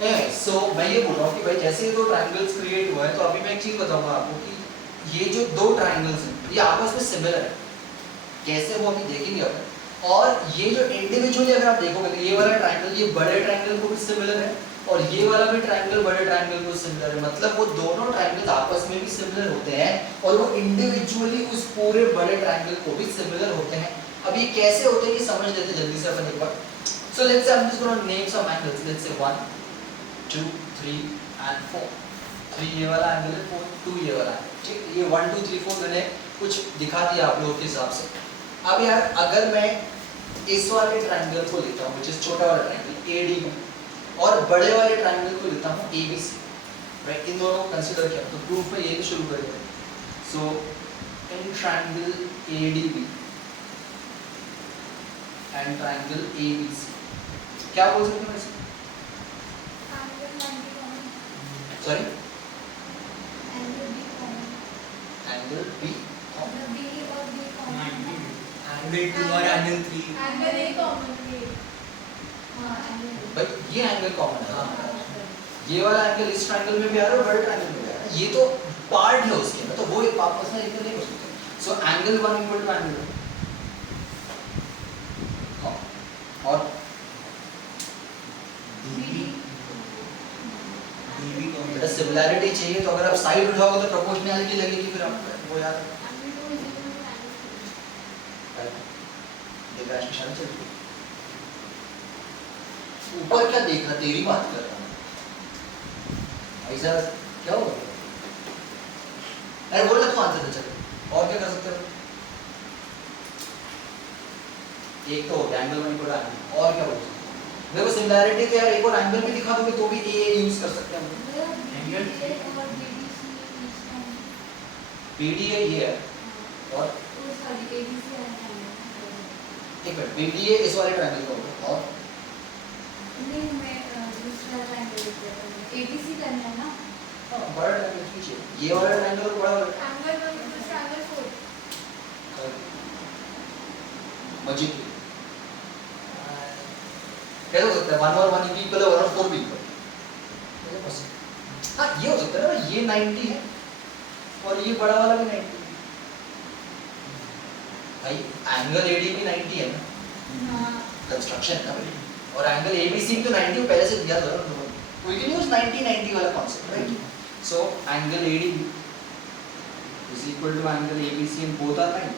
सो मैं ये बोल रहा हूँ कि भाई जैसे ये दो ट्रायंगल्स क्रिएट हुए हैं तो अभी मैं एक चीज बताऊंगा आपको कि ये जो दो ट्रायंगल्स हैं ये आपस में सिमिलर है, कैसे वो अभी देखेंगे अपन। और ये जो इंडिविजुअली अगर आप देखोगे तो ये वाला ट्रायंगल ये बड़े ट्रायंगल को भी सिमिलर है और ये वाला भी ट्रायंगल बड़े ट्रायंगल को सिमिलर है, मतलब वो दोनों ट्रायंगल्स आपस में भी सिमिलर होते हैं और वो इंडिविजुअली उस पूरे बड़े ट्रायंगल को भी सिमिलर होते हैं। अब ये कैसे होते हैं ये समझ लेते जल्दी से अपन एक बार। So let's say I am just gonna name some angles, let's say 1 2 3 and 4। 3 ये वाला एंगल है, 4 2 ये वाला है, ठीक। ये 1 2 3 4 मैंने कुछ दिखा दिया आप लोगों के हिसाब से। अब यार अगर मैं इस वाले ट्रायंगल को लेता हूँ which is छोटा वाला ट्रायंगल ADB और बड़े वाले ट्रायंगल को लेता हूँ ABC, राइट, इन दोनों को कंसीडर किया तो प्रूफ में यही शुरू करेंगे। So in triangle ADB and triangle ABC क्या बोल सकते हैं इसे? सॉरी, एंगल B एंगल 2 और एंगल 3 एंगल ए कॉमन है। हां भाई ये एंगल कॉमन है, ये वाला एंगल इस ट्रायंगल में भी आ रहा है और बड़े ट्रायंगल में भी आ रहा है, ये तो पार्ट है उसके में, तो वो एक आपस में इतना नहीं कर सकते। So angle 1 equal to angle 2 और DB को बेटा सिमिलैरिटी चाहिए तो अगर आप साइड उठाओगे तो प्रोपोर्शनैलिटी लगेगी, फिर आप वो याद देखा निशान चल रही ऊपर क्या देखा, तेरी बात कर रहा हूँ ऐसा क्या होगा? अरे बोल ना तू आंसर दे, चलो और क्या कर सकते हो? एक तो एंगल 1 इक्वल एंगल और क्या बोल सकते हो? देखो सिमिलैरिटी तो यार एक और एंगल भी दिखा दोगे तो भी ए यूज कर सकते हैं हम। एंगल BDA ये है और एक मिनट BDA इस वाले ट्रायंगल का होगा और ABC करना है ना। हाँ बड़ा ट्रायंगल खींचिए, ये वाला ट्रायंगल और बड़ा वाला एंगल 1 दूसरा एंगल 4। मजीद कैसे हो सकता है 1 और 1 इक्वल है और 4 भी इक्वल है? हाँ ये हो सकता है ना, ये 90 है और ये बड़ा वाला भी 90 है भाई, एंगल ADB 90 है ना, हां कंस्ट्रक्शन का भाई, और एंगल ABC भी तो 90 पहले से दिया था ना, तो वी कैन यूज 90 90 वाला concept, right. So angle ADB is equal to angle ABC and both are 90,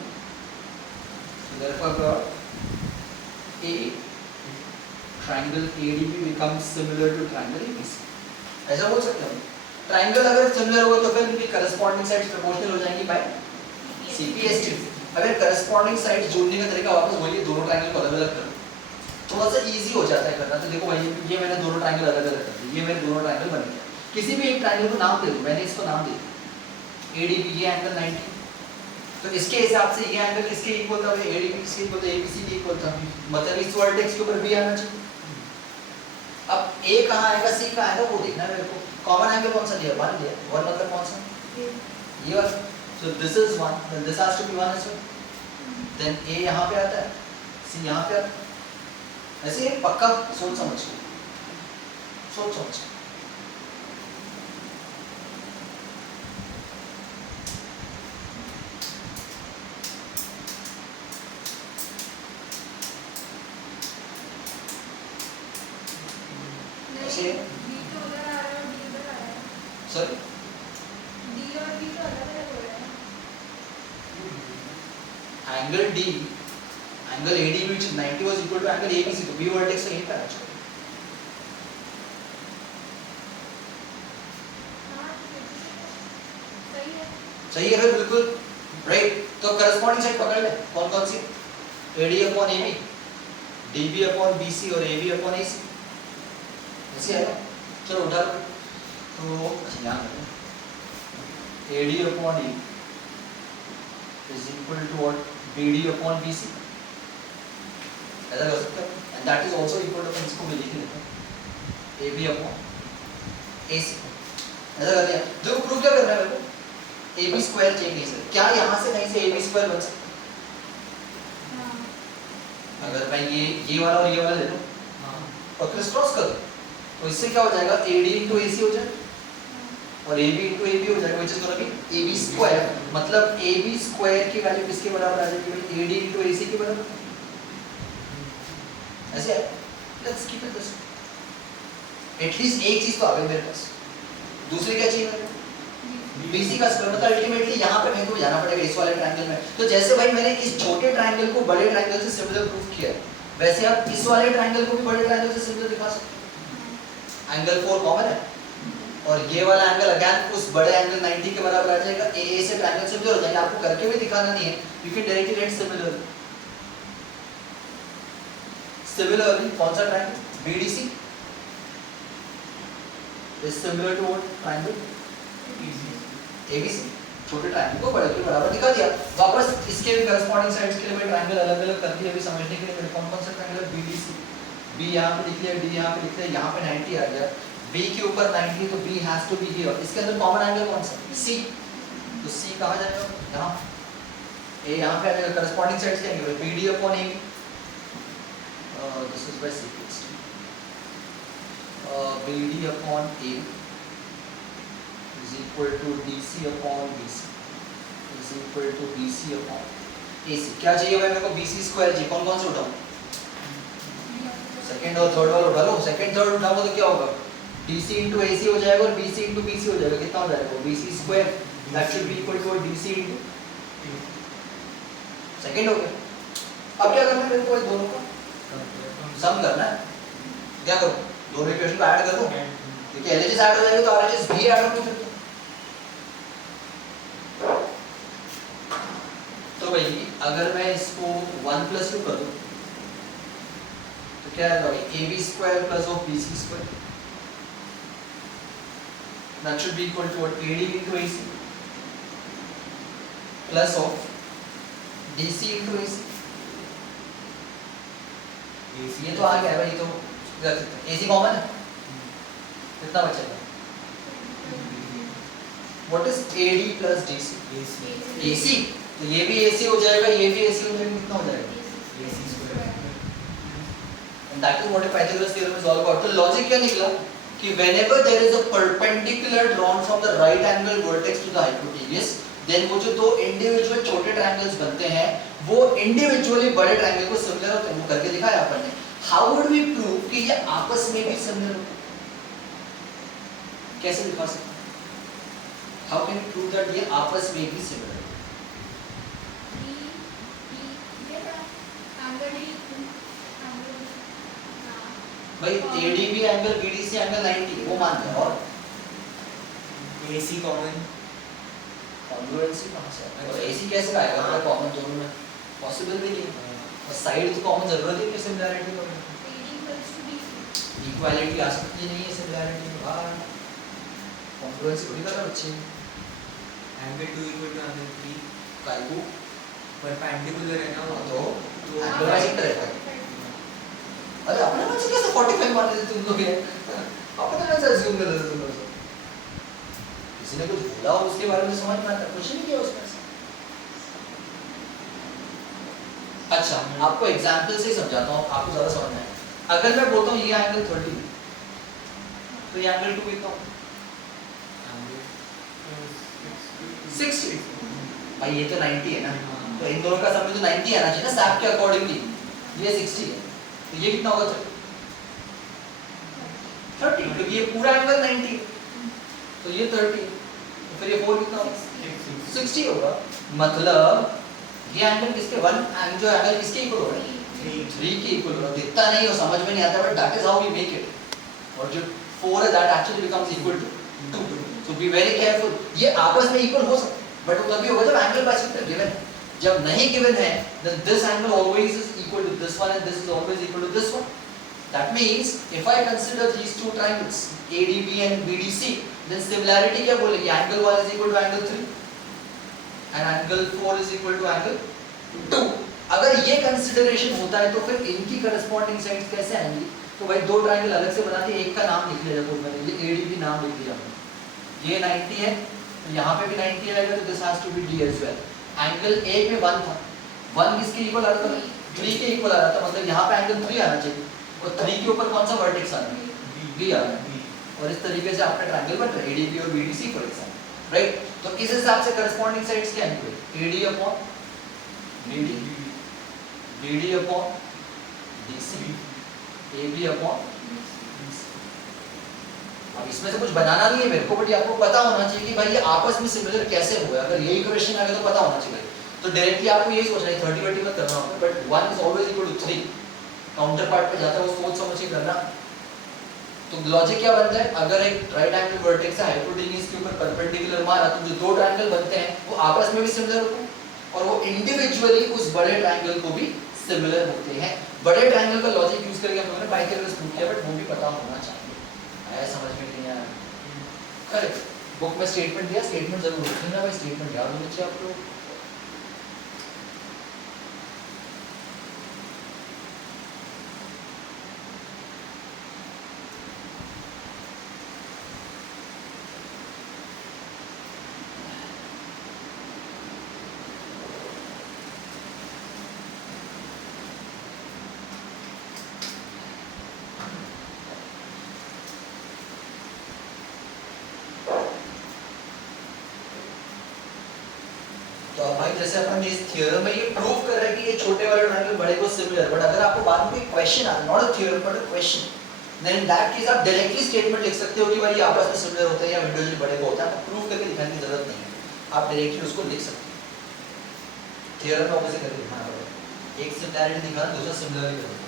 so therefore A triangle ADB becomes similar to triangle ABC, ऐसा बोल सकते हैं। ट्रायंगल अगर सिमिलर हो तो फिर इनकी करस्पॉन्डिंग साइड्स प्रोपोर्शनल हो जाएंगी बाय CPST। अगर करस्पॉन्डिंग साइड्स जोड़ने का तरीका वापस वही है, दोनों ट्रायंगल को अलग-अलग कर लो, थोड़ा सा इजी हो जाता है करना। तो देखो भाई ये मैंने दोनों ट्रायंगल अलग-अलग कर दिए, ये मेरे दोनों ट्रायंगल बन गए। किसी भी एक ट्रायंगल को नाम दे दो, मैंने इसको नाम दे दिया ADB, ये एंगल 90, तो इसके हिसाब से ये एंगल किसके इक्वल था? ADB किसके इक्वल था? ABC के इक्वल था, मतलब इस वर्टेक्स के ऊपर B आना चाहिए। अब A कहाँ आएगा, C कहाँ आएगा वो देखना है मेरे को। कॉमन एंगल कौन सा लिया? 1 लिया, 1 मतलब कौन सा? ये वाला। So this is 1, then this has to be 1 as well, then A यहाँ पे आता है, C यहाँ पे आता है, ऐसे पक्का सोच समझ के, सोच समझ के। ऐसे B तो उधर आ रहा है और B उधर आ रहा है। सॉरी D और B तो अलग-अलग हो रहे हैं। Angle D, angle ADB which is 90 was equal to angle ABC, तो B वर्टेक्स यहीं पे आना चाहिए। हां सही है। सही है फिर बिल्कुल, राइट। तो करस्पॉन्डिंग साइड पकड़ ले, कौन कौन सी? AD upon AB, DB upon BC और AB अपॉन AC, ऐसे है ना। चलो उठा लो, तो ध्यान रखो AD upon E is equal to what? BD upon BC, ऐसा कर सकते हो, and that is also equal to, इसको भी लिख लेते हैं AB upon AC, ऐसा कर दिया। देखो प्रूफ क्या करना है मेरे को, AB स्क्वायर चाहिए नहीं सर, क्या यहाँ से नहीं से AB स्क्वायर बन सकता? अगर मैं ये वाला और ये वाला ले लूँ और क्रिस क्रॉस कर दूँ तो इससे क्या हो जाएगा AD into AC हो जाएगा और AB into AB हो जाएगा, which is going to be AB square, मतलब AB square की वैल्यू किसके बराबर आ जाएगी भाई? AD into AC के बराबर। ऐसे है, let's keep it this way. At least एक चीज तो आ गई मेरे पास। दूसरी क्या चाहिए मेरे? BC का स्क्वायर, मतलब अल्टीमेटली यहाँ पे मेरे को जाना पड़ेगा इस वाले ट्रायंगल में। तो जैसे भाई मैंने इस छोटे ट्रायंगल को बड़े ट्रायंगल से सिमिलर प्रूफ किया, वैसे आप इस वाले ट्रायंगल को भी बड़े ट्रायंगल से सिमिलर दिखा सकते हो। एंगल 4 कॉमन है और ये वाला एंगल अगेन उस बड़े एंगल 90 के बराबर आ जाएगा। AA से ट्रायंगल सिमिलर हो जाएंगे, आपको करके भी दिखाना नहीं है, you can directly right similar. Similarly कौन सा triangle? BDC is similar to what triangle? ABC। छोटे ट्रायंगल को बड़े के बराबर दिखा दिया। वापस इसके भी करस्पॉन्डिंग साइड्स के लिए मैं ट्रायंगल अलग-अलग कर दिए अभी समझने के लिए। मेरे कौन-कौन सा ट्रायंगल है? BDC, B यहाँ पे लिख लिया, D यहाँ पे लिख लिया, यहाँ पे 90 आ गया। B के ऊपर 90 तो B has to be here. इसके अंदर कॉमन एंगल कौन सा? C। तो C कहाँ जाएगा? यहाँ। A यहाँ पे आ जाएगा। करस्पॉन्डिंग साइड्स क्या होंगे? BD upon AB। This is by C। BD upon AB is equal to DC upon BC is equal to BC upon AC। क्या चाहिए भाई मेरे को? BC स्क्वायर जी। कौन कौन से उठाऊं? सेकंड और थर्ड वाला उठा लो। सेकंड थर्ड उठाऊंगा तो क्या होगा? DC into AC हो जाएगा और BC into BC हो जाएगा। कितना हो जाएगा? BC square that should be equal to DC into second हो गया। अब क्या करना है मेरे को? इस दोनों का सम करना है। क्या करूं? दोनों इक्वेशन को ऐड कर दूं, क्योंकि LHS ऐड हो जाएगा तो RHS भी ऐड होने चाहिए। तो भाई अगर मैं इसको 1 + 2 कर दूं तो क्या आएगा भाई? AB square plus of BC square that should be equal to what? AD into AC plus of DC into AC। ये तो आ गया भाई, तो AC कॉमन है, कितना बचेगा? What is AD plus DC? AC। तो ये भी AC हो जाएगा, ये भी AC हो जाएगा, कितना हो जाएगा? AC square। And that is what Pythagoras theorem is all about। तो लॉजिक क्या निकला कि whenever there is a perpendicular drawn from the right angle vertex to the hypotenuse, then वो जो दो इंडिविजुअल छोटे ट्रायंगल्स बनते हैं वो इंडिविजुअली बड़े ट्रायंगल को सिमिलर होते हैं। वो करके दिखाया अपन ने। How would we prove कि ये आपस में भी सिमिलर होते हैं? कैसे दिखा सकते हैं? How can we prove that ये आपस में भी सिमिलर होते हैं? भाई ADB एंगल BDC एंगल 90 वो मानते हैं। और AC कॉमन। कॉन्ग्रुएंसी कहां से आएगा? और AC कैसे आएगा? अगर कॉमन दोनों में पॉसिबल भी नहीं है। और साइड तो कॉमन जरूरत ही नहीं सिमिलरिटी को। इक्वालिटी आ सकती नहीं है सिमिलरिटी में बाहर। कॉन्ग्रुएंसी थोड़ी करना बच्चे। एंगल 2 equal to angle 3 काय को परपेंडिकुलर है ना वो। तो एंगल बाइसेक्टर रहता है। अरे अपने मन से कैसे 45 मान लेते तुम लोग ये? अपने मन से अज्यूम कर लेते तुम लोग। किसी ने कुछ बोला हो उसके बारे में समझ में आता, कुछ नहीं किया उसमें से। अच्छा, आपको एग्जांपल से ही समझाता हूँ, आपको ज़्यादा समझ में आएगा। अगर मैं बोलता हूँ ये एंगल 30 तो ये एंगल 2 कितना होगा? 60। भाई ये तो 90 है ना, तो इन दोनों का सम में तो 90 आना चाहिए ना सैप के अकॉर्डिंगली। ये 60 है, तो ये कितना होगा? 30, क्योंकि ये पूरा एंगल 90 है, तो ये 30 है, तो फिर ये 4 कितना होगा? 60 होगा। मतलब ये एंगल किसके जो एंगल किसके इक्वल होगा? 3 के इक्वल होगा। दिखता नहीं और समझ में नहीं आता, but that is how we make it. और जो 4 है that actually becomes equal to 2। So be very careful. ये आपस में इक्वल हो सकते हैं, बट वो तभी होगा जब एंगल बाइसेक्टर गिवन है। जब नहीं गिवन है then this angle always is equal to this one and this is always equal to this one. That means if I consider these two triangles ADB and BDC, then similarity क्या बोलेगी? Angle 1 is equal to angle 3 and angle 4 is equal to angle 2। अगर ये consideration होता है तो फिर इनकी corresponding sides कैसे आएंगी? तो भाई दो ट्रायंगल अलग से बना के एक का नाम लिख लिया जाए। मैंने ये ADB नाम लिख दिया, ये 90 है, तो यहाँ पे भी 90 आएगा, तो this has to be D as well। Angle A में 1 था, 1 किसके इक्वल आ रहा था? 3 के इक्वल आ रहा था, मतलब यहाँ पे एंगल 3 आना चाहिए। और 3 के ऊपर कौन सा वर्टेक्स आ रहा है? बी आ रहा है और इस तरीके से आपका ट्रायंगल बन रहा है एडीबी और बीडीसी फॉर एग्जांपल, राइट? तो इस हिसाब से करस्पॉन्डिंग साइड्स क्या हैं? AD upon BD, BD upon DC, AB upon. अब इसमें से कुछ बनाना नहीं है मेरे को, बट ये आपको पता होना चाहिए कि भाई ये आपस में सिमिलर कैसे हुआ है। अगर यही क्वेश्चन आ गया तो पता होना चाहिए। तो डायरेक्टली आपको यही सोचना है 30 20 मत करना होगा, but 1 is always equal to 3। Counterpart पे जाता है वो सोच समझ के करना। तो लॉजिक क्या बनता है? अगर एक राइट एंगल वर्टेक्स है हाइपोटेन्यूज के ऊपर परपेंडिकुलर मारा तो जो दो ट्रायंगल बनते हैं वो आपस में भी सिमिलर होते हैं और वो इंडिविजुअली उस बड़े ट्रायंगल को भी सिमिलर होते हैं। बड़े ट्रायंगल का लॉजिक यूज करके हम लोगों ने बाइथागोरस प्रूव किया, बट वो भी पता होना चाहिए। आया समझ में नहीं आया? करेक्ट। बुक में स्टेटमेंट दिया, स्टेटमेंट जरूर लिखना भाई, स्टेटमेंट याद होना चाहिए आप लोग। तो भाई जैसे अपन इस थ्योरम में ये प्रूव कर रहे हैं कि ये छोटे वाले ट्रायंगल बड़े को सिमिलर, बट अगर आपको बाद में कोई क्वेश्चन आता है, not a theorem but a question, then in that case आप डायरेक्टली स्टेटमेंट लिख सकते हो कि भाई ये आपस में सिमिलर होते हैं या इंडिविजुअली बड़े को होता है। आपको प्रूव करके दिखाने की जरूरत नहीं है, आप डायरेक्टली उसको लिख सकते हो। थ्योरम में ऑब्वियसली करके दिखाना पड़ेगा। एक सिमिलैरिटी दिखाना, दूसरा सिमिलरिटी दिखाना।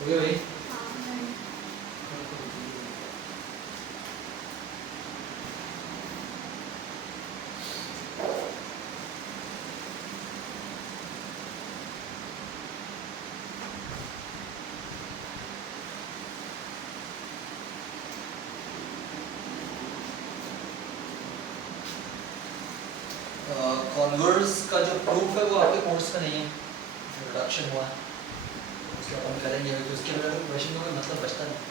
हो गया भाई? कॉन्वर्स का जो प्रूफ है वो आपके कोर्स में नहीं है, इंट्रोडक्शन हुआ है, उसके अपन करेंगे। तो उसके बिना तो क्वेश्चन का कोई मतलब बचता नहीं।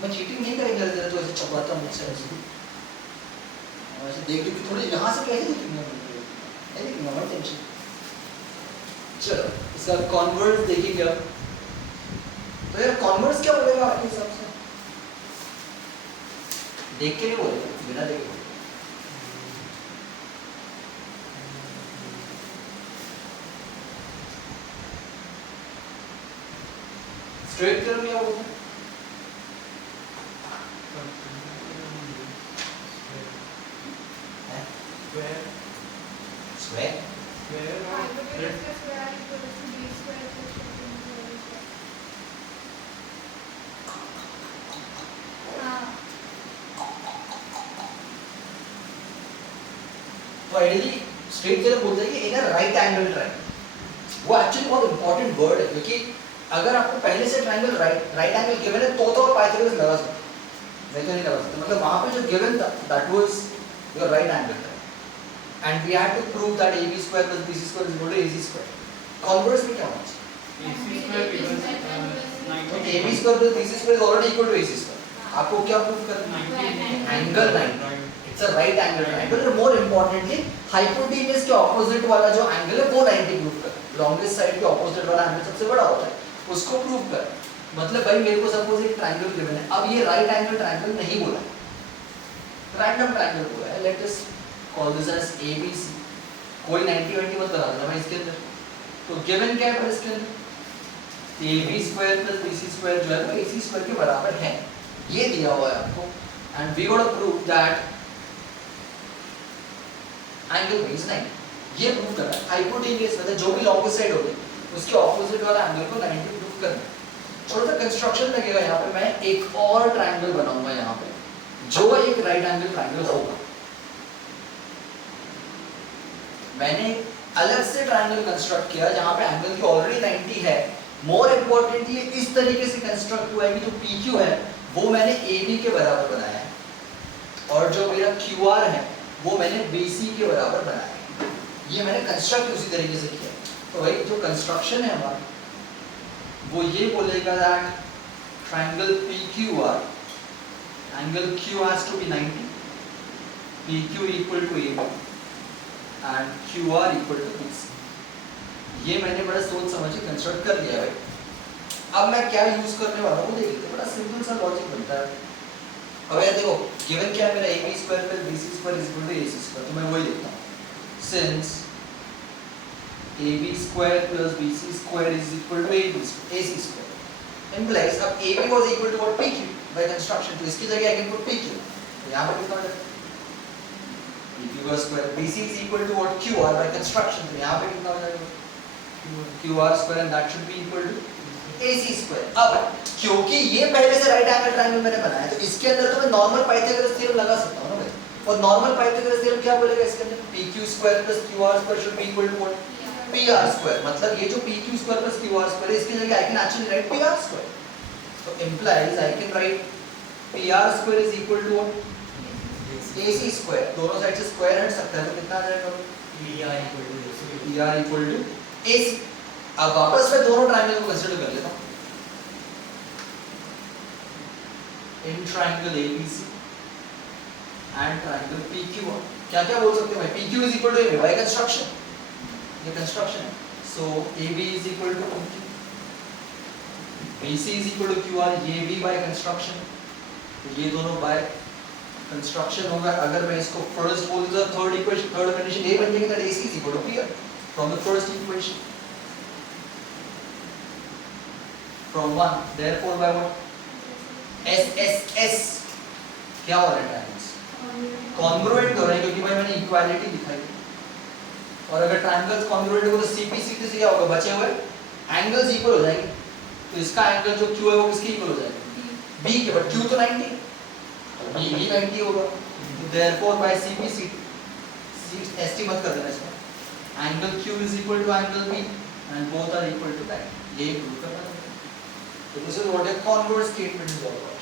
मैं चीटिंग नहीं करेंगे तेरे तो ऐसे चपाता मुझसे ऐसे देख ली थोड़ी यहाँ से कैसे दिखेंगे नहीं दिखेंगे मत टेंशन। चलो इसका कॉन्वर्स देखेंगे अब। तो यार कॉन्वर्स क्या बोलेगा आपके हिसाब से? देख के नहीं बोलेगा, बिना देखे। स्ट्रेट थ्योरम क्या बोलते हैं? स्क्वायर हाइपोटेनस का square equal to B square plus hypotenuse हाँ तो आइडियली स्ट्रेट थ्योरम बोलते हैं कि in a right angle triangle, वो एक्चुअली बहुत इंपॉर्टेंट वर्ड है क्योंकि अगर आपको पहले से ट्रायंगल राइट एंगल गिवन है तो पाइथागोरस लगा सकते, नहीं तो नहीं लगा सकते। मतलब वहां पे जो गिवन था that was your right angle and we had to prove that ab square plus bc square is equal to ac square. Converse में क्या होना चाहिए? AC square given तो 90 ab square plus bc square is already equal to ac square. आपको क्या prove करना है? Angle 90, it's a right angle triangle. और मोर इंपॉर्टेंटली हाइपोटेनस के ऑपोजिट वाला जो एंगल है वो 90 प्रूव कर। लॉन्गेस्ट साइड के ऑपोजिट वाला एंगल सबसे बड़ा होता है, उसको प्रूव कर। मतलब भाई मेरे को सपोज एक ट्रायंगल गिवन है, अब ये राइट एंगल ट्रायंगल नहीं बोला है, रैंडम ट्रायंगल बोला है। Let us call this as ABC। कोई 90 मत लगा देना भाई इसके अंदर। तो गिवन क्या है इसके अंदर? AB square plus BC square जो है वो AC स्क्वायर के बराबर है, ये दिया हुआ है आपको। And we got to prove that angle B is 90। ये प्रूव करना है। हाइपोटेनस मतलब जो भी लॉन्गेस्ट साइड होगी उसके ऑपोजिट वाला एंगल को 90 प्रूव करना है। थोड़ा सा कंस्ट्रक्शन लगेगा यहाँ पे। मैं एक और ट्रायंगल बनाऊंगा यहाँ पे जो एक राइट एंगल ट्रायंगल होगा। मैंने अलग से ट्रायंगल कंस्ट्रक्ट किया जहां पे एंगल की ऑलरेडी 90 है। मोर इंपॉर्टेंटली इस तरीके से कंस्ट्रक्ट हुआ है कि जो PQ है वो मैंने AB के बराबर बनाया है और जो मेरा QR है वो मैंने BC के बराबर बनाया है। ये मैंने कंस्ट्रक्ट उसी तरीके से किया। तो भाई जो कंस्ट्रक्शन है हमारा वो ये बोलेगा that triangle PQR, angle Q has to be 90, PQ equal to AB and QR equal to BC। ये मैंने बड़ा सोच समझ के कंस्ट्रक्ट कर लिया है भाई। अब मैं क्या यूज करने वाला हूँ देख लेते, बड़ा सिंपल सा लॉजिक बनता है। अब यार देखो गिवन क्या है मेरा AB square plus BC square is equal to AC square, तो मैं वही लिखता हूँ। Since AB square plus BC square is equal to AC square implies अब AB was equal to what? PQ by construction। तो इसकी जगह I can put PQ। तो यहाँ पर कितना हो जाएगा? PQ का square. BC is equal to what? QR by construction। तो यहाँ पे कितना हो जाएगा? QR square and that should be equal to AC square। अब क्योंकि ये पहले से राइट एंगल ट्रायंगल मैंने बनाया है तो इसके अंदर तो मैं नॉर्मल पाइथागोरस थ्योरम लगा सकता हूँ ना भाई। और नॉर्मल पाइथागोरस थ्योरम क्या बोलेगा इसके अंदर? PQ square plus QR square should be equal to what? PR square। मतलब ये जो PQ square plus QR square है इसकी जगह I can actually write PR square। तो implies I can write PR square is equal to what? AC square। दोनों side से square हट सकता है तो कितना आ जाएगा? PR equal to AC। PR equal to AC। अब वापस मैं दोनों ट्रायंगल को कंसीडर कर लेता हूं। In triangle ABC and triangle PQR क्या क्या बोल सकते हैं भाई? PQ is equal to AB by construction। ये कंस्ट्रक्शन है। सो AB is equal to PQ, BC is equal to QR, ये भी by construction। तो ये दोनों by कंस्ट्रक्शन होगा। अगर मैं इसको फर्स्ट बोल दूं थर्ड इक्वेशन, थर्ड कंडीशन ये बन जाएगा that AC is equal to PR from the first equation from 1। therefore by what? S क्या हो रहा है ट्रायंगल्स? कॉन्ग्रुएंट हो रहे हैं क्योंकि भाई मैंने इक्वालिटी दिखाई। और अगर ट्रायंगल्स कॉन्ग्रुएंट हो तो CP सीधे से क्या होगा? बचे हुए एंगल्स इक्वल हो जाएंगे। तो इसका एंगल जो Q है वो किसके इक्वल हो जाएगा? B के। बट Q तो 90, B भी 90 होगा। therefore by CP एस्टी मत कर देना इसको। Angle Q is equal to angle B and both are equal to 90। ये प्रूव करना है। So this is what a converse statement is all about।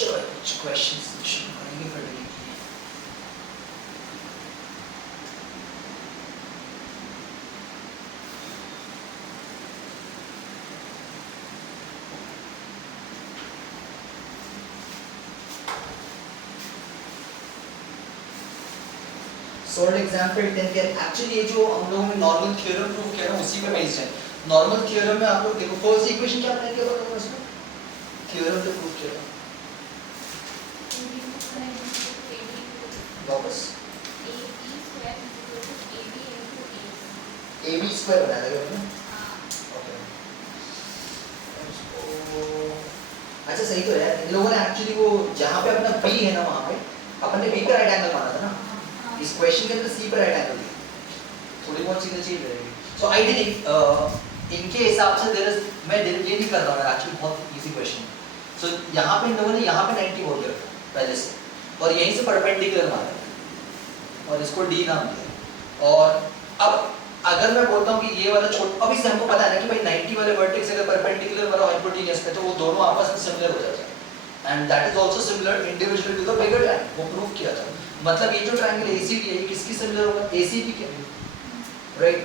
चलो कुछ क्वेश्चंस शुरू करेंगे फिर delete किए। सॉल्व एग्जांपल 10 के एक्चुअली ये जो हम लोगों ने नॉर्मल थ्योरम प्रूव किया ना उसी में बेस्ड है। नॉर्मल थ्योरम में आप लोग देखो फर्स्ट इक्वेशन क्या अप्लाई किया होगा उसमें थ्योरम जो प्रूव किया था वापस AB स्क्वायर बना देगा ना ओके अच्छा सही तो है इन लोगों ने एक्चुअली वो जहाँ पे अपना B है ना वहाँ पे अपन ने B पे राइट एंगल माना था ना इस क्वेश्चन के अंदर C पे राइट एंगल दिया थोड़ी बहुत चीजें चेंज रहेगी सो आइडियली इनके हिसाब से देयर इज मैं ये नहीं कर रहा हूँ एक्चुअली बहुत इजी क्वेश्चन सो यहाँ पे इन लोगों ने यहाँ पे 90 बोल दिया पहले से और यहीं से परपेंडिकुलर माना और इसको D नाम दिया और अब अगर मैं बोलता हूँ कि ये वाला छोटा अभी से हमको पता है ना कि भाई 90 वाले वर्टेक्स अगर परपेंडिकुलर वाला हाइपोटेन्यूस पे तो वो दोनों आपस में सिमिलर हो जाते हैं and that is also similar individually to the bigger triangle वो प्रूव किया था मतलब ये जो ट्रायंगल ACD है ये किसकी सिमिलर होगा ACB के राइट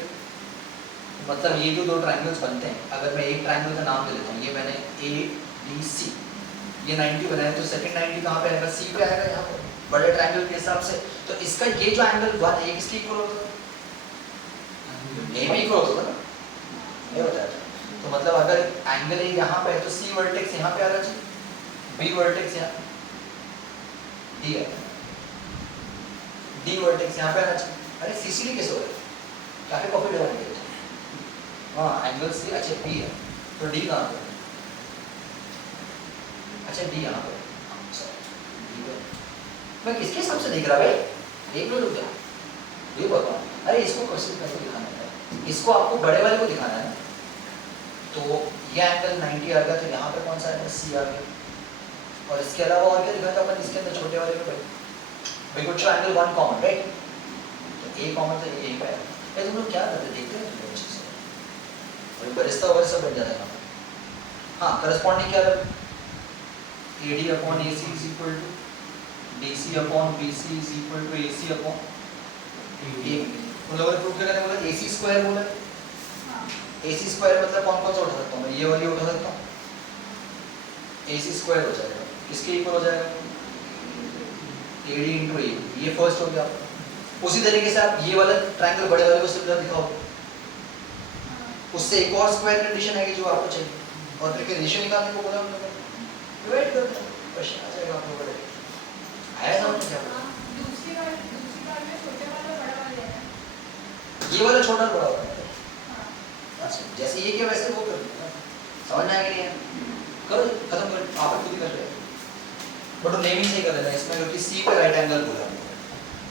मतलब ये जो दो ट्रायंगल्स बनते हैं अगर मैं एक ट्रायंगल का नाम दे देता हूँ ये मैंने ABC ये 90 बनाया तो सेकंड 90 कहाँ पे आएगा C पे आएगा यहाँ पे बड़े ट्रायंगल के हिसाब से तो इसका ये जो एंगल 1 है ये किसके इक्वल होगा ये भी इक्वल होगा ना ये हो जाता है तो मतलब अगर एंगल ए यहाँ पे है तो C वर्टेक्स यहाँ पे आना चाहिए B वर्टेक्स यहाँ D है D वर्टेक्स यहाँ पे आना चाहिए अरे CCD कैसे हो रहा है काफी कॉपी डरा दिया हाँ एंगल C अच्छा B है तो D कहाँ पे अच्छा D यहाँ पे मैं किसके हिसाब से देख रहा भाई एक मिनट रुक जा ये बताओ अरे इसको कैसे कैसे दिखाना है इसको आपको बड़े वाले को दिखाना है तो ये एंगल 90 आ गया तो यहाँ पे कौन सा एंगल C आ गया और इसके अलावा और क्या दिखाया था अपन इसके अंदर छोटे वाले में भाई कुछ एंगल 1 कॉमन राइट तो A कॉमन तो यही पे है तुम लोग क्या करते देखते हैं तुम अच्छे से और बरिस्ता वगैरह सब बन जाता है हाँ करस्पॉन्डिंग क्या है AD upon AC is equal to DC upon BC is equal to AC upon AB उन लोगों ने प्रूव किया बोला AC स्क्वायर बोला AC स्क्वायर मतलब कौन कौन सा उठा सकता हूँ मैं ये वाली उठा सकता हूँ AC स्क्वायर हो जाएगा किसके इक्वल हो जाएगा AD into AB ये फर्स्ट हो गया उसी तरीके से आप ये वाला ट्रायंगल बड़े वाले को सिमिलर दिखाओ उससे एक और स्क्वायर कंडीशन है कि जो आपको चाहिए और फिर रेशियो निकालने को बोला हम लोगों ने वेट करते हैं क्वेश्चन आ जाएगा आप लोगों को आया समझ क्या दूसरी बार में छोटे वाला बड़ा वाला है ये वाला छोटा बड़ा होता है हाँ अच्छा जैसे ये क्या वैसे वो कर दो समझ में आएगा नहीं है करो खत्म कर आप खुद ही कर रहे हैं बट वो नेमिंग सही कर देना इसमें क्योंकि C पे राइट एंगल बोला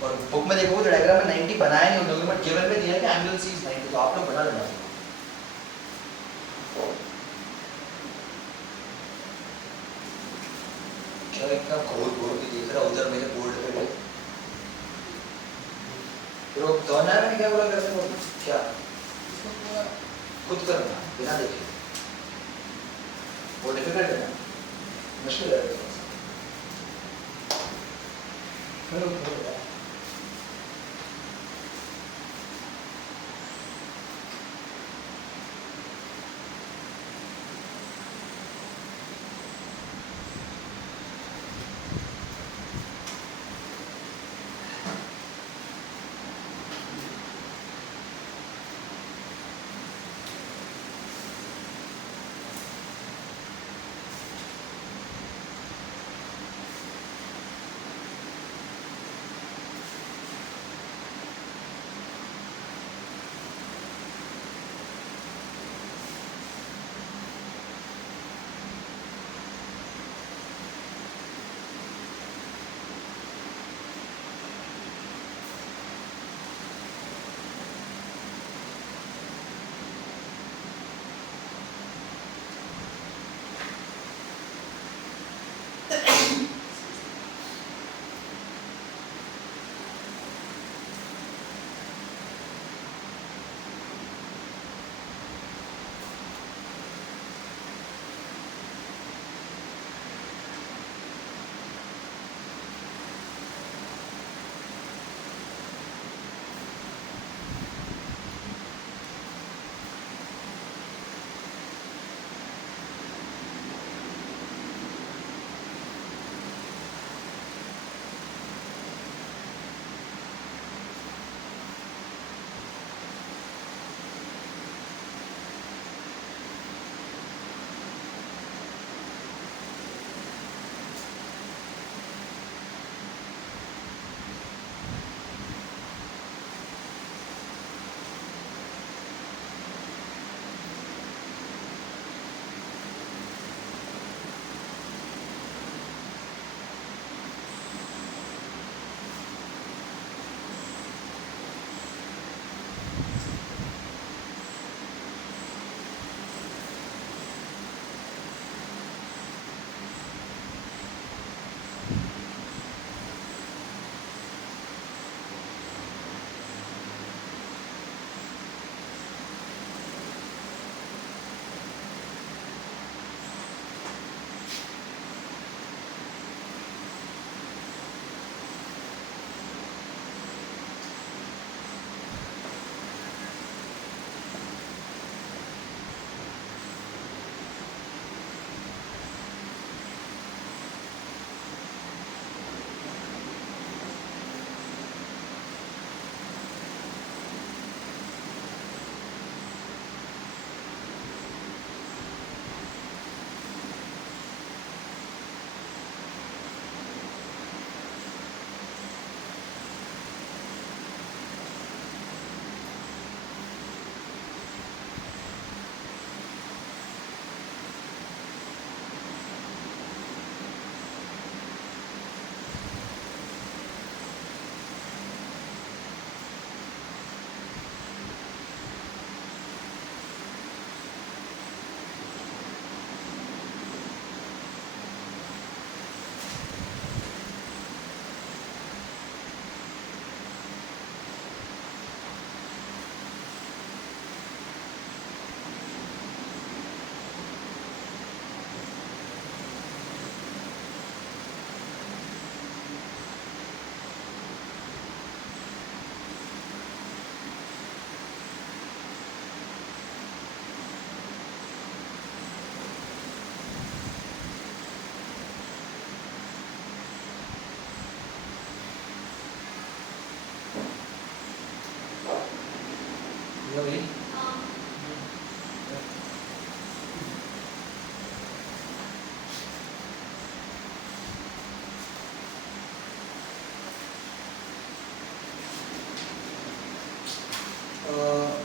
और बुक में देखोगे तो डायग्राम में 90 बनाया नहीं उन लोगों ने बट गिवन में दिया है कि एंगल C इज 90 तो आप लोग बना लेना चलो एक का घोर घोर के देख रहा उधर मेरे बोर्ड पे तो गवर्नर ने क्या बोला कैसे बोलना क्या खुद करना बिना देखे वो डिफिकल्ट है ना मुश्किल है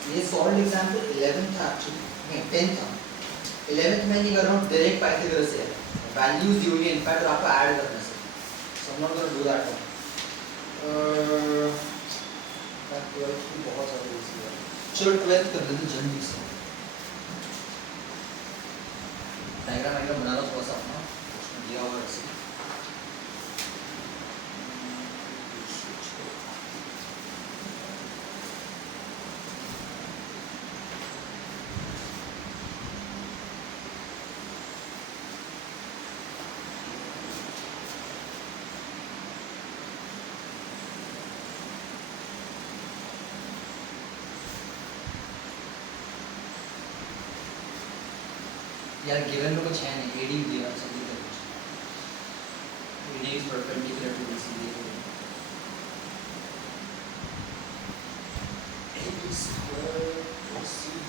ये सॉल्व एग्जाम्पल 11th था एक्चुअली, नहीं 10th था। 11th में नहीं कर रहा हूँ, डायरेक्ट पाइथागोरस से है, वैल्यूज दी हुई है इनफैक्ट, और आपको ऐड करना है। So I am not going to do that one. बहुत ज़्यादा इजी है। चलो 12th कर लेते जल्दी से। डायग्राम बना लो थोड़ा सा अपना, उसमें दिया हुआ ऐसे। यार गिवन में कुछ है नहीं, AD दिया सभी का कुछ, AD is perpendicular to BCD, AB square plus CD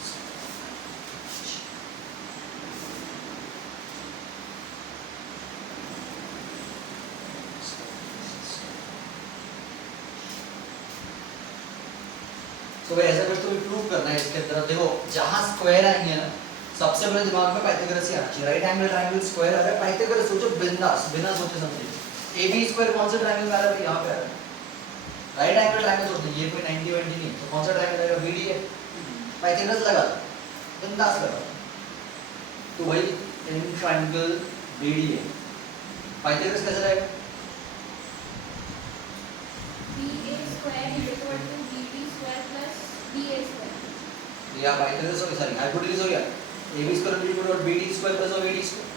तो भाई ऐसा कुछ तो प्रूव करना है इसके अंदर। देखो जहाँ स्क्वायर आएंगे ना, सबसे पहले दिमाग में पाइथागोरस ही आना चाहिए। राइट एंगल ट्रायंगल स्क्वायर आ रहा है, पाइथागोरस सोचो बिंदास, बिना सोचे समझे। AB स्क्वायर कौन सा ट्रायंगल आ रहा है? यहाँ पे आ रहा है। राइट एंगल ट्रायंगल सोचो, ये कोई 90 20 नहीं, तो कौन सा ट्रायंगल आएगा? BD है। पाइथागोरस लगा दो, बिंदास लगा। तो भाई इन ट्रायंगल BD है, पाइथागोरस कैसे रहेगा? BA square is equal to BB square plus BA square. या पाइथागोरस हो गया, सॉरी हाइपोटेनस हो गया। AB square equal to BD square plus AD square.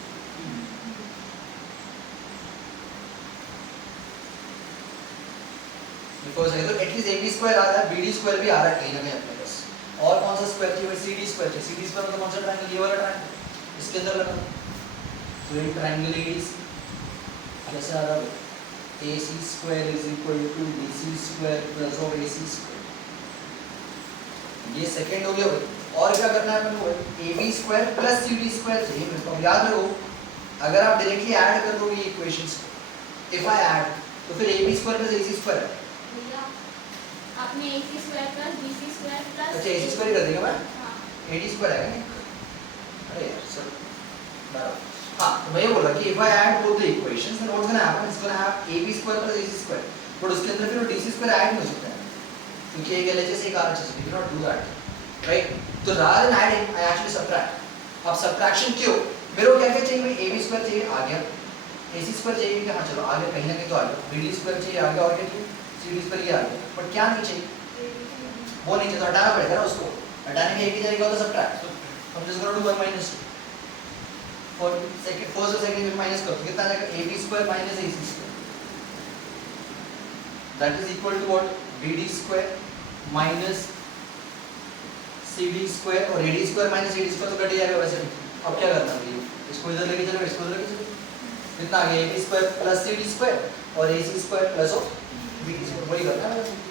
Because है तो एटलीस्ट AB स्क्वायर आ रहा है, BD स्क्वायर भी आ रहा है कहीं ना कहीं अपने पास। और कौन सा स्क्वायर चाहिए? CD स्क्वायर चाहिए। CD स्क्वायर मतलब कौन सा ट्रायंगल? ये वाला ट्रायंगल, इसके अंदर लगा। तो इन ट्रायंगल AD कैसे आ रहा है? AC square is equal to BC square plus of AC square. ये सेकंड हो गया भाई। और क्या करना है अपन को? AB square plus CD square चाहिए मेरे को। याद रखो, अगर आप डायरेक्टली ऐड कर दोगे इक्वेशंस को, इफ आई ऐड, तो फिर AB square plus AC square है। भैया आपने AC square plus BC square plus अच्छा AC स्क्वायर कर देंगे मैं, हाँ AD स्क्वायर आएगा नहीं? अरे यार सर बराबर। हाँ तो मैं ये बोल रहा कि if I add both the equations then what's gonna happen? It's gonna have AB square plus AC square, but उसके अंदर फिर वो DC square ऐड नहीं हो सकता है, क्योंकि एक LHS एक RHS, you cannot do that, right? तो rather than adding, I actually subtract. अब subtraction क्यों? मेरे को क्या क्या चाहिए भाई? AB square चाहिए, आ गया। AC square चाहिए कि हाँ चलो आ गया, कहीं ना कहीं तो आ गया। BD square चाहिए, आ गया। और क्या चाहिए? CD square ये आ गया। बट क्या नहीं चाहिए? वो नहीं चाहिए, तो हटाना पड़ेगा ना उसको। हटाने के एक ही तरीका होता है subtract। हम just gonna do 1 minus 2 for second, first और second में माइनस करो तो कितना आ जाएगा? AB square minus AC square, that is equal to what? BD square minus CD square, और AD square minus AD square तो कट ही जाएगा वैसे भी। अब क्या करना है? इसको इधर लेके चलो, इसको इधर लेके चलो, कितना आ गया? AB square plus CD square और AC square plus of BD square, वही करना है वैसे।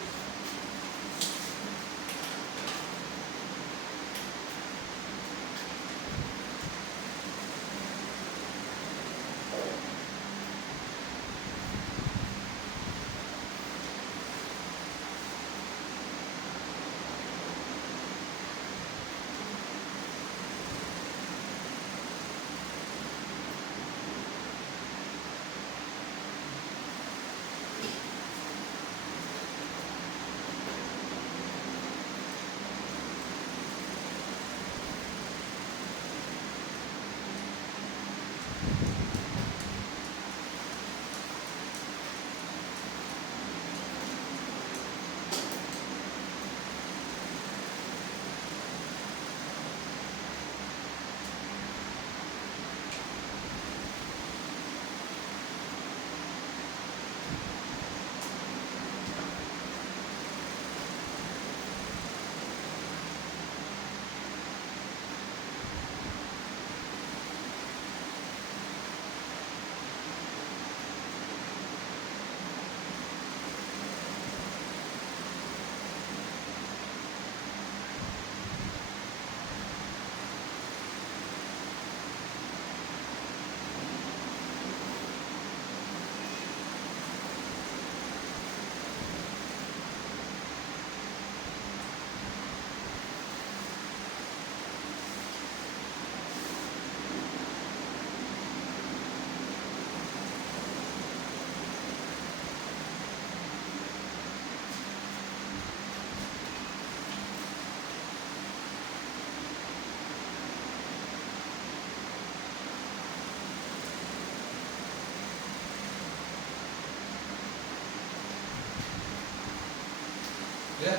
है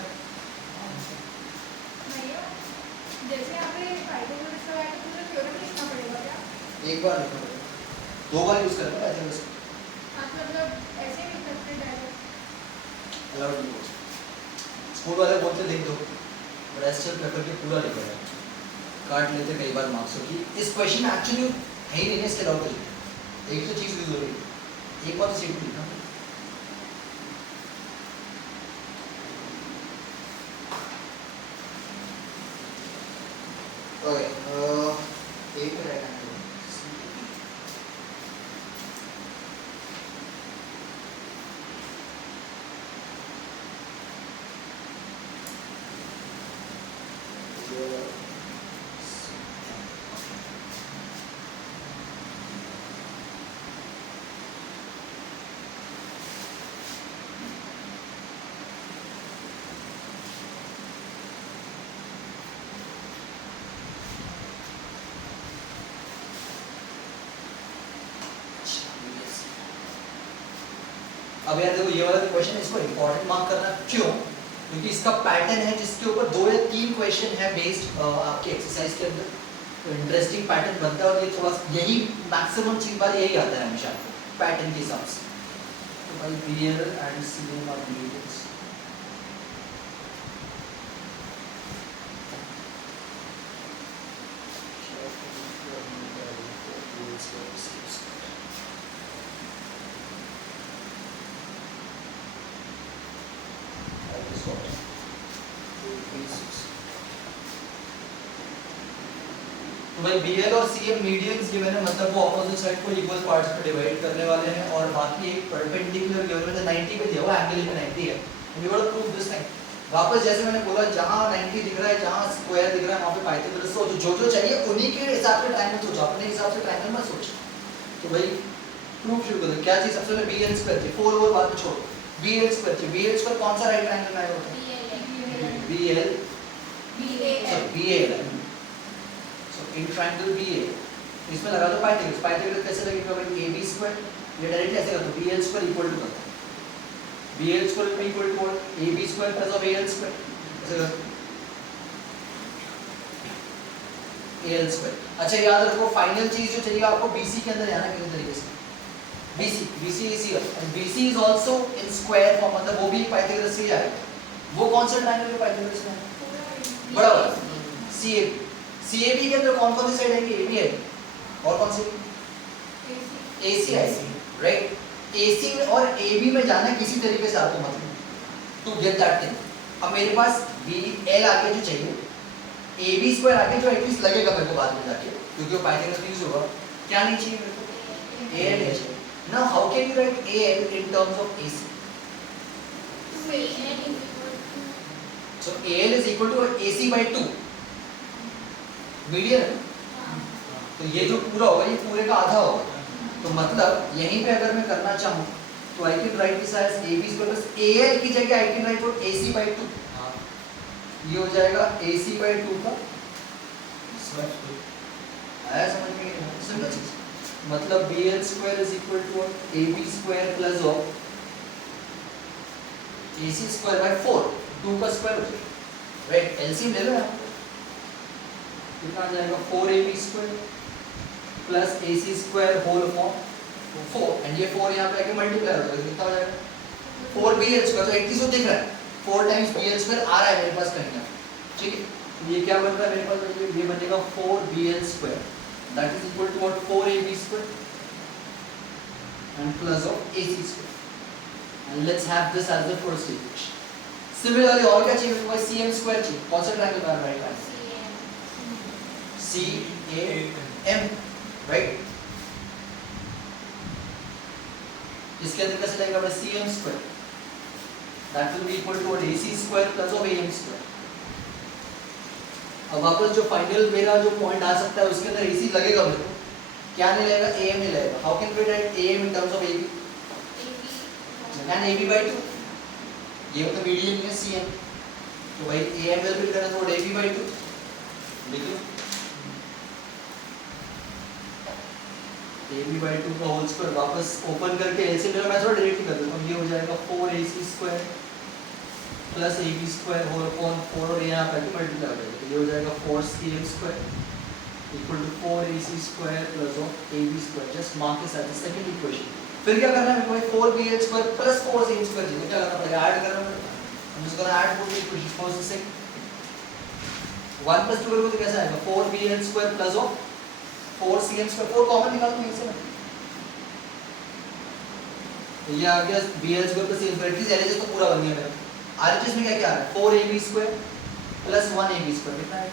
नहीं है। जैसे यहाँ पे पाइथागोरस का है तो पूरा थ्योरम लिखना पड़ेगा क्या? एक बार लिखो, दो बार यूज करेंगे पाइथागोरस हाँ तो मतलब ऐसे ही लिख सकते हैं डायरेक्ट। अलाउड नहीं होता। स्कूल वाले बोलते लिख दो, बट ऐसे पेपर के पूरा लिखो यार, काट लेते कई बार मार्क्स की। इस क्वेश्चन में एक्चुअली है ही नहीं ना, इसके अलावा कुछ एक तो चीज भी जरूरी है, एक बार तो सीट लिखना। ओके एक राइट एंगल अब यार देखो ये वाला क्वेश्चन, इसको इंपॉर्टेंट मार्क करना क्यों? क्योंकि इसका पैटर्न है जिसके ऊपर 2 या 3 क्वेश्चन है बेस्ड आपके एक्सरसाइज के अंदर, तो इंटरेस्टिंग पैटर्न बनता है। और ये थोड़ा यही मैक्सिमम चीज बार यही आता है हमेशा पैटर्न के हिसाब से। तो भाई BL and CM are medians. तो भाई BL और CM मीडियंस गिवन है, मतलब वो ऑपोजिट साइड को इक्वल पार्ट्स में डिवाइड करने वाले हैं। और बाकी एक परपेंडिकुलर गिवन है, 90 पे दिया हुआ एंगल पे 90 है। We got to prove this thing. वापस जैसे मैंने बोला, जहां 90 दिख रहा है, जहां स्क्वायर दिख रहा है, वहां पे पाइथागोरस को जो जो चाहिए उन्हीं के हिसाब से ट्रायंगल सोचो, अपने हिसाब से ट्रायंगल मत सोचो। तो भाई प्रूफ शुरू करो। क्या चीज सबसे पहले BL स्क्वायर थी, 4 और बाद में छोड़ो, BL स्क्वायर थी। BL स्क्वायर कौन सा राइट ट्रायंगल में आएगा? BL BL। So in triangle BA, इसमें लगा दो पाइथागोरस। पाइथागोरस कैसे लगेगा भाई? AB स्क्वायर, ये डायरेक्टली ऐसे कर दो, BL स्क्वायर इक्वल टू करता है BL square equal to AB square plus of AL square, ऐसे कर AL स्क्वायर। अच्छा याद रखो, फाइनल चीज जो चाहिए आपको BC के अंदर जाना किसी तरीके से। BC is here and BC is also in square form, मतलब वो भी पाइथागोरस से ही आएगा। वो कौन सा ट्रायंगल है पाइथागोरस में? बड़ा वाला CAB। CAB के अंदर कौन कौन सी साइड आएगी? AB है और कौन सी? AC आएगी, राइट। AC में और AB में जाना किसी तरीके से आपको मतलब टू गेट दैट थिंग। अब मेरे पास BL आगे जो चाहिए, AB स्क्वायर आगे जो एटलीस्ट लगेगा मेरे को बाद में जाके, क्योंकि वो पाइथागोरस यूज होगा। क्या नहीं चाहिए मेरे को? AL चाहिए। Now how can you write AL in terms of AC? So AL is equal to AC by 2, median है। तो ये जो पूरा होगा, ये पूरे का आधा होगा। तो मतलब यहीं पे अगर मैं करना चाहूँ तो I can write this as AB square plus AL की जगह I can write for AC by 2। ये हो जाएगा AC by 2 का आया समझ में? सिंपल चीज, मतलब BL square is equal to AB square plus of AC square by 4, 2 का स्क्वायर हो जाएगा, राइट। LCM ले लो यहाँ, कितना आ जाएगा? 4AB square plus AC square whole form 4, and ये 4 यहाँ पे आके मल्टीप्लाई हो जाएगा, कितना हो जाएगा? 4BL square। तो एटलीस्ट वो दिख रहा है 4 टाइम्स BL square आ रहा है मेरे पास कहीं ना, ठीक है। ये क्या बन रहा है मेरे पास? ये बनेगा 4BL square, that is equal to what? 4AB square and plus of AC square, and let's have this as the first equation. Similarly और क्या चाहिए? मेरे CM square चाहिए। कौन सा ट्रायंगल बना रहा है? CAM, right. इसके अंदर कैसे लगेगा? अपना CM square, that will be equal to AC square plus of AM square। अब वापस जो फाइनल मेरा जो पॉइंट आ सकता है उसके अंदर AC लगेगा मेरे को, क्या नहीं लगेगा? AM नहीं लगेगा। How can we write AM in terms of AB? and AB by 2, ये मतलब मीडियन में CM, तो भाई AM will be करना तो AB by 2 लिखिए। AB by 2 का होल स्क्वायर वापस ओपन करके LCM मेरा मैं थोड़ा डायरेक्टली कर देता हूँ। ये हो जाएगा 4AC square plus A B square whole upon 4 और यहाँ पर मल्टीप्लाई हो जाएगा, तो ये हो जाएगा 4cm square equal to 4ac square plus of ab square. Just mark it as the second equation. फिर क्या करना है मेरे को, 4bl square plus 4cm square जी क्या करना पड़ेगा, ऐड करना पड़ेगा। हम इसको ऐड बोलते हैं इक्वेशन फर्स्ट से 1 plus 2 करोगे तो कैसा आएगा 4bl square plus of 4cm square, 4 common निकाल दो यहीं से ना, तो ये आ गया bl square plus cm square. At least LHS तो पूरा बन गया मेरा। आरएचएस में क्या क्या आ रहा है 4ab square plus 1ab square कितना है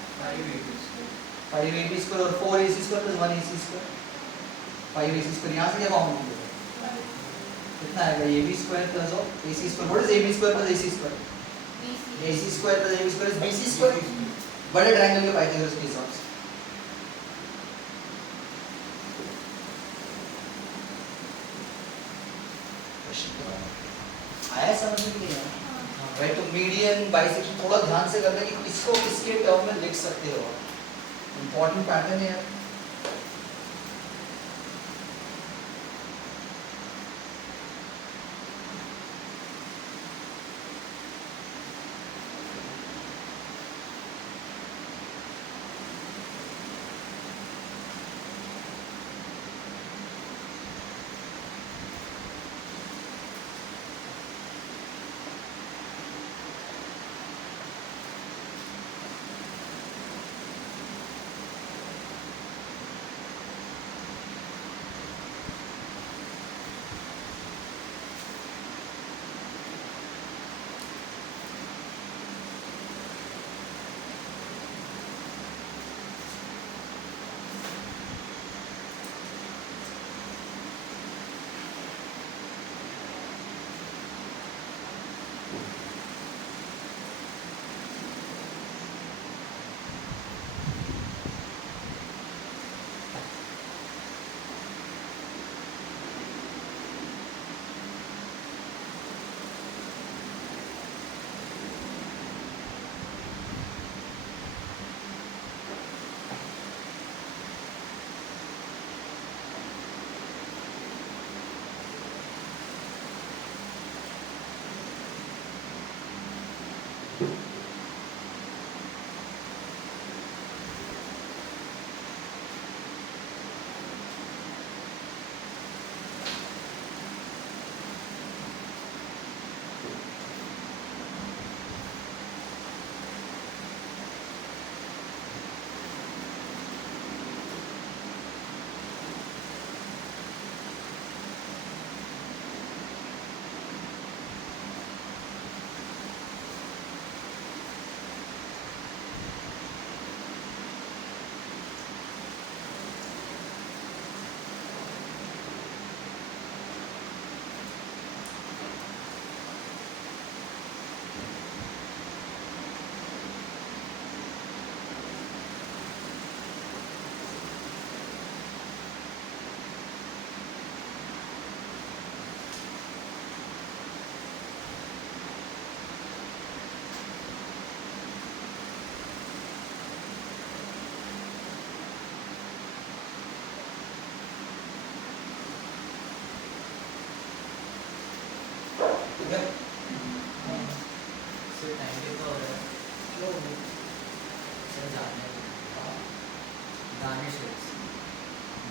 5ab स्क्वायर और 4ac square plus 1ac square 5ac square. यहाँ से क्या कॉमन निकलेगा कितना आएगा ab square plus of ac square. What is ab square plus ac square, ac square plus ab square is bc square, बड़े triangle के Pythagoras के हिसाब से। आया समझ में नहीं आया राइट। तो मीडियन बाइसेक्शन थोड़ा ध्यान से करना कि किसको किसके टर्म में लिख सकते हो, इंपॉर्टेंट पैटर्न है यार।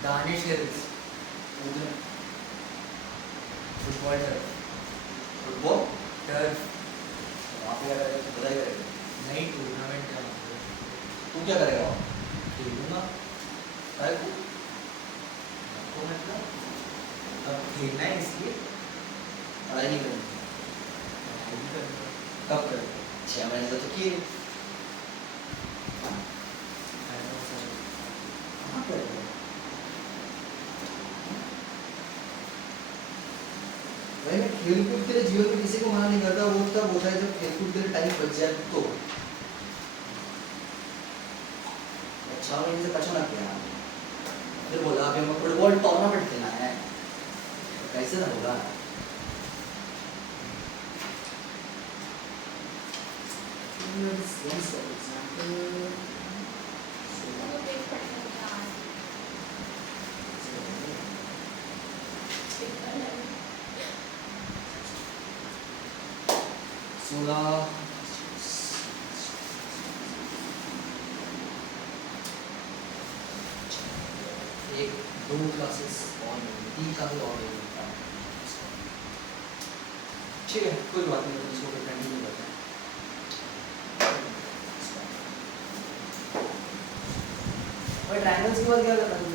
Danish hills football turf football turf वहाँ पे क्या करेगा तो बताइए करेगा। नई टूर्नामेंट का तू क्या करेगा वहाँ खेलूंगा। काय को मतलब अब खेलना है इसलिए पढ़ाई नहीं करनी पढ़ाई भी करूंगा। कब करेगा 6 महीने से तो किए कहाँ करेगा भाई। मैं खेलकूद के लिए जीवन में किसी को मना नहीं करता, वो तब होता है जब खेलकूद के लिए टाइम बच जाए तो। 6 महीने से पछा ना किया फिर बोला अभी हमें फुटबॉल टूर्नामेंट खेलना है, कैसे ना होगा। 16 एक दो क्लासेस और होंगी, 3 क्लासेस और होंगी। ठीक है, कोई बात नहीं, इसको फिर कंटिन्यू करते हैं। और ट्रायंगल्स के बाद क्या करना है?